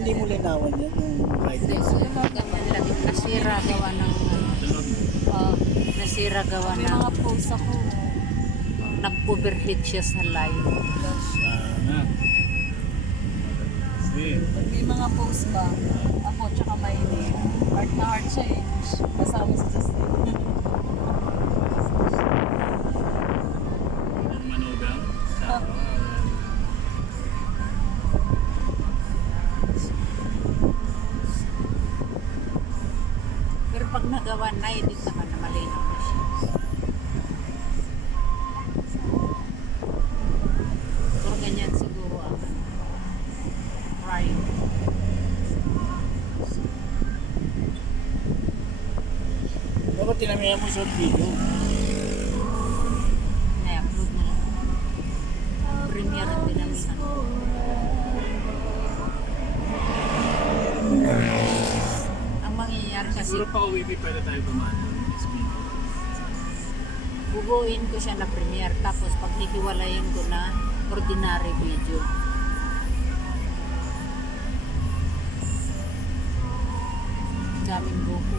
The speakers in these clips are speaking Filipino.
hindi mo linawan yan, yung Hindi, riders. gaman lagi. Nasira gawa ng nasira gawa May ng mga post ako. nag-overheat siya sa live. Sana. Sige. Pag may mga post ba, ako tsaka may heart na heart siya eh. Kasama sa Justin. Ang manugang. Pero pag nagawa na, edit naman na malinaw na siya. Pero ganyan siguro ang prime. Dapat tinamihan mo short video. Na-upload na lang. Premiere ang dinamihan. Ang mangyayari kasi, Siguro pa uwi pwede tayo kumano. bubuin ko siya na premiere tapos pag hihiwalayin ko na ordinary video. Daming buko.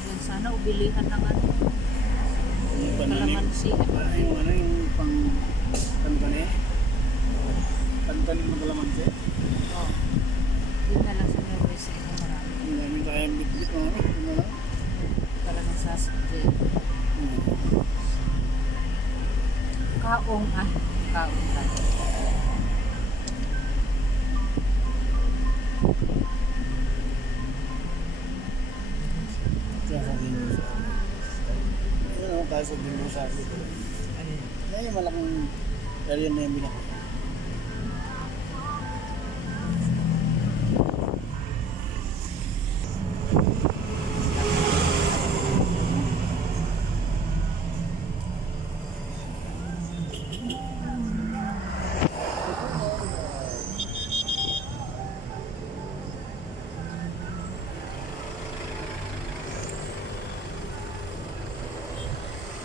Yan, sana ubilihan ng ano, Yung pananim. kalamansi. Yung ano yung pang tantanin. Tantanin ng kalamansi. Oh. Yun na lang sa Norway na marami. Ang daming kayang bitbit mga ano. Ano lang. Talagang sasakit. Kaong kaong lang. Kaya sabihin mo sa yun o, kaso din mo sa akin. Yan yung malaking area na yung binaka.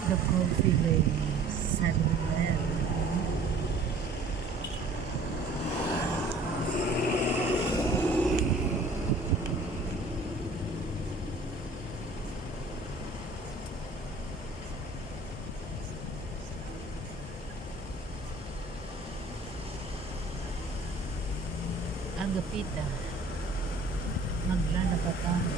The coffee lane, 7-Eleven. Agapita. Maglalakad tayo.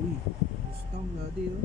Uy, gusto ang ladi oh.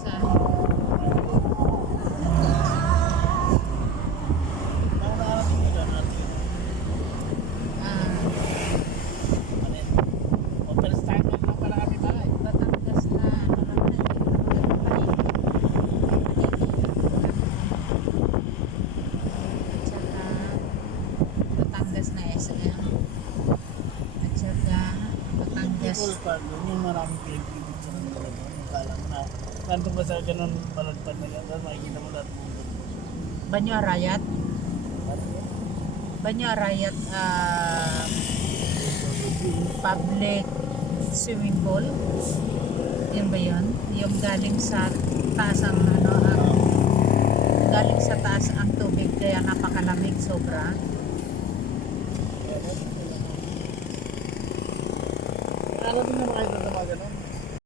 Sa Batangas na Batangas na SM at saka Batangas Yung maraming pinipigit sa mga talaga. Yung kala mo na. Nandun ka sa ganun palagpad na yan. Tapos makikita mo lahat ng mundo. Banyo Arayat public swimming pool. Yun ba yun? Yung galing sa taas ang galing sa taas ang tubig kaya napakalamig sobra. Nakarating naman kayo doon sa mga ganun.